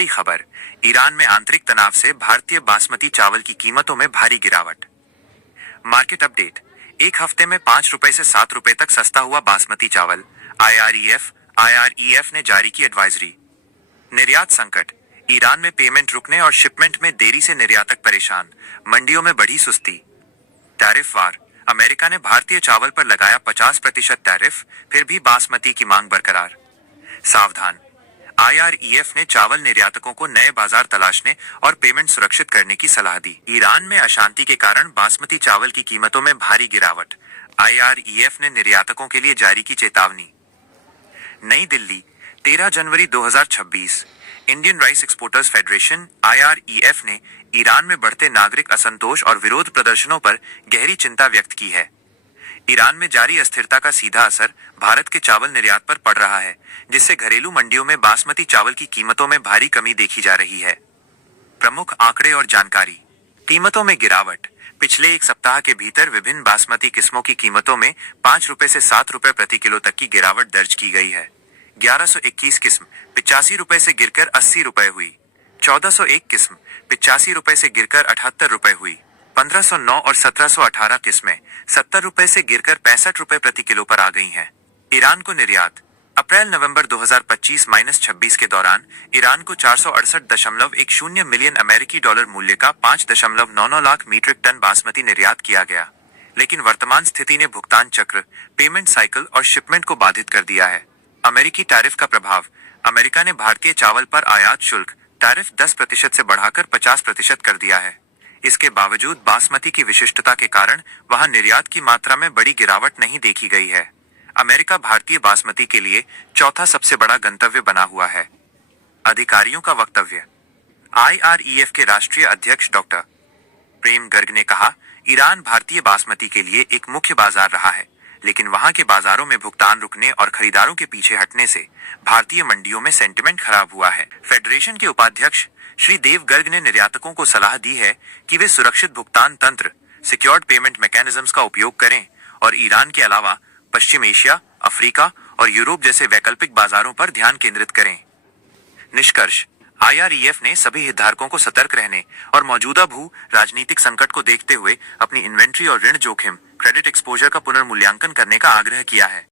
बड़ी खबर, ईरान में आंतरिक तनाव से भारतीय बासमती चावल की कीमतों में भारी गिरावट। मार्केट अपडेट, एक हफ्ते में ₹5 से ₹7 तक सस्ता हुआ बासमती चावल। आईआरईएफ ने जारी की एडवाइजरी। निर्यात संकट, ईरान में पेमेंट रुकने और शिपमेंट में देरी से निर्यातक परेशान, मंडियों में बढ़ी सुस्ती। टैरिफ वार, अमेरिका ने भारतीय चावल पर लगाया 50% टैरिफ, फिर भी बासमती की मांग बरकरार। सावधान, आईआरईएफ ने चावल निर्यातकों को नए बाजार तलाशने और पेमेंट सुरक्षित करने की सलाह दी। ईरान में अशांति के कारण बासमती चावल की कीमतों में भारी गिरावट, आईआरईएफ ने निर्यातकों के लिए जारी की चेतावनी। नई दिल्ली, 13 जनवरी 2026। इंडियन राइस एक्सपोर्टर्स फेडरेशन आईआरईएफ ने ईरान में बढ़ते नागरिक असंतोष और विरोध प्रदर्शनों पर गहरी चिंता व्यक्त की है। ईरान में जारी अस्थिरता का सीधा असर भारत के चावल निर्यात पर पड़ रहा है, जिससे घरेलू मंडियों में बासमती चावल की कीमतों में भारी कमी देखी जा रही है। प्रमुख आंकड़े और जानकारी। कीमतों में गिरावट, पिछले एक सप्ताह के भीतर विभिन्न बासमती किस्मों की कीमतों में ₹5 से ₹7 प्रति किलो तक की गिरावट दर्ज की गई है। 1121 किस्म ₹85 से गिरकर ₹80 हुई। 1401 किस्म ₹85 से गिरकर ₹78 हुई। 1509 और 1718 किस्में ₹70 से गिरकर ₹65 प्रति किलो पर आ गई हैं। ईरान को निर्यात, अप्रैल-नवंबर 2025-26 के दौरान ईरान को 468.10 मिलियन अमेरिकी डॉलर मूल्य का 5.99 लाख मीट्रिक टन बासमती निर्यात किया गया, लेकिन वर्तमान स्थिति ने भुगतान चक्र, पेमेंट साइकिल और शिपमेंट को बाधित कर दिया है। अमेरिकी टैरिफ का प्रभाव, अमेरिका ने भारतीय चावल पर आयात शुल्क टैरिफ 10% से बढ़ाकर 50% कर दिया है। इसके बावजूद बासमती की विशिष्टता के कारण वहां निर्यात की मात्रा में बड़ी गिरावट नहीं देखी गई है। अमेरिका भारतीय बासमती के लिए चौथा सबसे बड़ा गंतव्य बना हुआ है। अधिकारियों का वक्तव्य। आईआरईएफ के राष्ट्रीय अध्यक्ष डॉक्टर प्रेम गर्ग ने कहा, ईरान भारतीय बासमती के लिए एक मुख्य बाजार रहा है, लेकिन वहां के बाजारों में भुगतान रुकने और खरीदारों के पीछे हटने से भारतीय मंडियों में सेंटिमेंट खराब हुआ है। फेडरेशन के उपाध्यक्ष श्री देव गर्ग ने निर्यातकों को सलाह दी है कि वे सुरक्षित भुगतान तंत्र, सिक्योर्ड पेमेंट मैकेनिज्म्स का उपयोग करें और ईरान के अलावा पश्चिम एशिया, अफ्रीका और यूरोप जैसे वैकल्पिक बाजारों पर ध्यान केंद्रित करें। निष्कर्ष, आईआरईएफ ने सभी हितधारकों को सतर्क रहने और मौजूदा भू राजनीतिक संकट को देखते हुए अपनी इन्वेंट्री और ऋण जोखिम, क्रेडिट एक्सपोजर का पुनर्मूल्यांकन करने का आग्रह किया है।